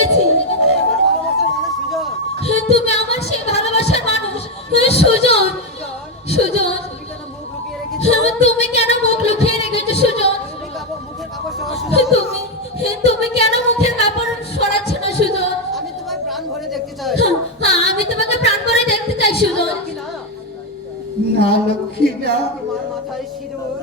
গেছি। তুমি আমার সেই ভালোবাসার মানুষ সুজন। সুজন, তুমি কেন মুখ লুকিয়ে রেখেছো সুজন? তুমি তুমি কেন মুখের কাপড় সরাচ্ছ না সুজন? আমি তোমায় প্রাণ ভরে দেখতে চাই। হ্যাঁ, আমি তোমাকে প্রাণ ভরে দেখতে চাই সুজন। না লক্ষ্মী না, তোমার মাথায় সিঁদুর,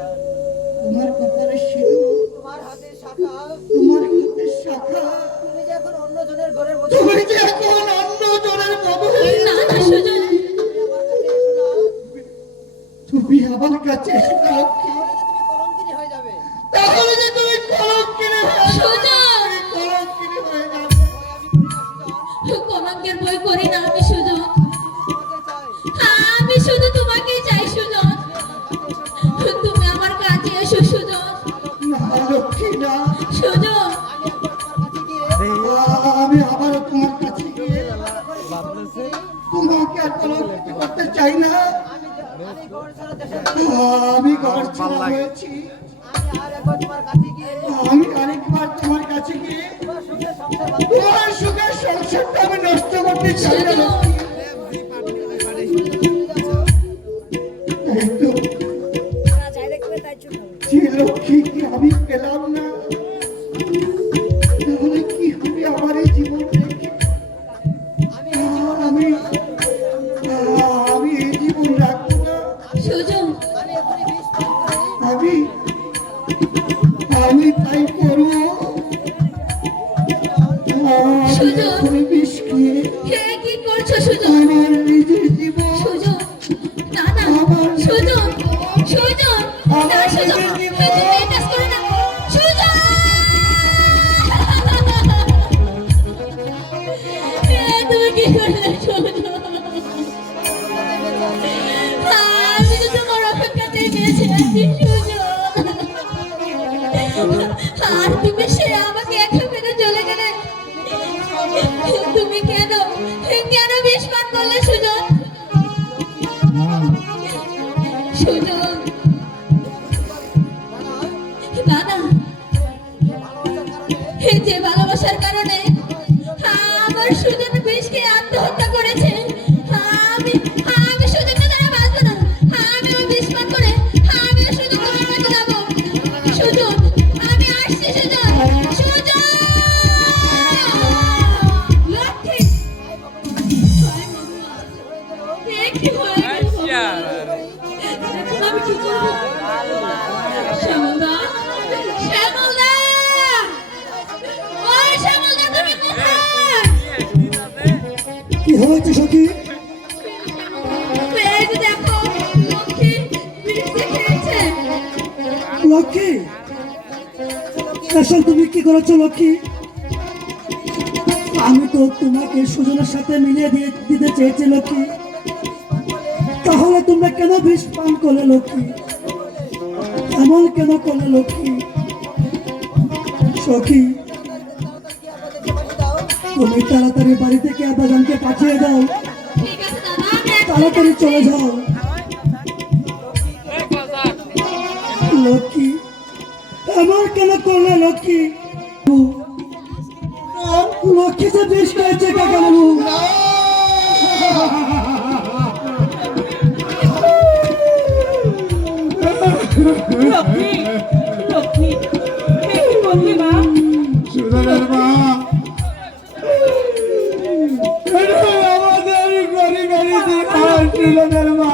তোমার কপালে সিঁদুর, তোমার হাতে শাখা, তোমার হাতে শাখা, তুমি যে এখন অন্য জনের ঘরের মতো। তুমি যে এখন অন্য জনের মতো হয়ে না না সুজন, তুমি আমার কাছে এসো না লক্ষ্মী। তুমি কলঙ্কিনী হয়ে যাবে। তাহলে যে তুমি কলঙ্কিনী হয়ে যাবে, সুজন। কলঙ্কিনী হয়ে যাবে। কলঙ্কের বই করি না আমি সুজন। তোমাকে চাই। আমি শুধু তোমাকেই চাই সুজন। তুমি আমার কাছে এসো সুজন। না লক্ষ্মী না, সুজন, আমি আবার তোমার কাছে গিয়ে তোমাকে আর কলঙ্কিত করতে চাই না। আমি ঘর ছাড়া হয়েছি, আমি আরেকবার তোমার কাছে গিয়ে তোমার সুখের সংসারটা আমি নষ্ট করতে চাই না লক্ষ্মী। তাই তো যে লক্ষ্মীকে আমি পেলাম না, তাহলে কি হবে আমার এই জীবন রেখে? আমি আমি এই জীবন রাখবো না। সুজন, আমি আমি তাই করবো। আমি বিষ খেয়ে হে কি করছো সুজন? আমার নিজের জীবন, সুজন, না না সুজন, সুজন, না সুজন, তুমি এই কাজ করো না সুজন। তুমি কি করলে সুজন? আমি তো তোমার অপেক্ষাতেই বেঁচে আছি সুজন। আর তুমি সে আমাকে একা ফেলে চলে গেলে। তুমি কেন কেন বিষ পান করলে সুজন? সুজন, দাদা, যে ভালোবাসার কারণে আমার সুজন বিষ খেয়ে আত্মহত্যা করেছে। আমি আমি সুজনকে দ্বারা বাঁচবো না। আমি বিষ পান করে আমি সুজনকে মারতে যাবো। সুজন, আমি আসছি সুজন। সুজন, লক্ষ্মী, কি হয়ে গেল? আমি কি করবো? শ্যামলদা, শ্যামলদা, ওই শ্যামলদা, তুমি কোথায়? কি হয়েছে সখী? এই যে দেখো, লক্ষ্মী বিষ খেয়েছে। লক্ষ্মী, এসব তুমি কি করেছো লক্ষ্মী? আমি তো তোমাকে সুজনের সাথে মিলিয়ে দিতে চেয়েছি লক্ষ্মী, তাহলে তোমরা কেন বিষ পান করলে লক্ষ্মী? এমন কেন করলে লক্ষ্মী? সখী, তুমি তাড়াতাড়ি বাড়ি থেকে আব্বাজানকে পাঠিয়ে দাও, ঠিক আছে দাদা, আমি তাড়াতাড়ি চলে যাও। লক্ষ্মী, এমন কেন করলে লক্ষ্মী? লক্ষ্মী যে বিষ খেয়েছে কাকাবাবু। লক্ষ্মী, লক্ষ্মী, কি বললি মা? সুজনের মা, আমাদের গরিবের জীবন সুজনের মা।